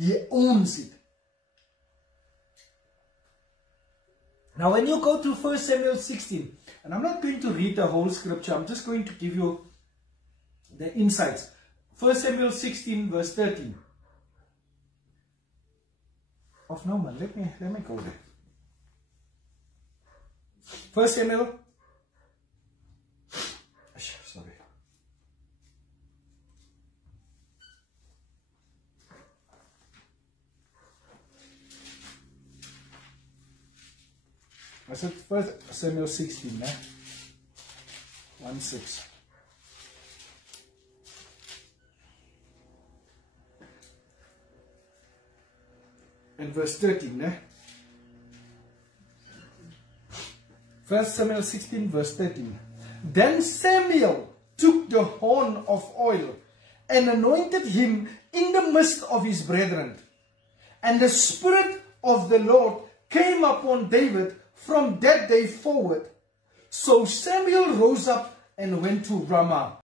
He owns it. Now when you go to 1 Samuel 16, and I'm not going to read the whole scripture, I'm just going to give you the insights. 1 Samuel 16 verse 13. Of no man, let me go there. 1 Samuel, sorry. I said 1 Samuel 16, 1:6. And verse 13, 1 Samuel 16 verse 13. Then Samuel took the horn of oil and anointed him in the midst of his brethren. And the Spirit of the Lord came upon David from that day forward. So Samuel rose up and went to Ramah.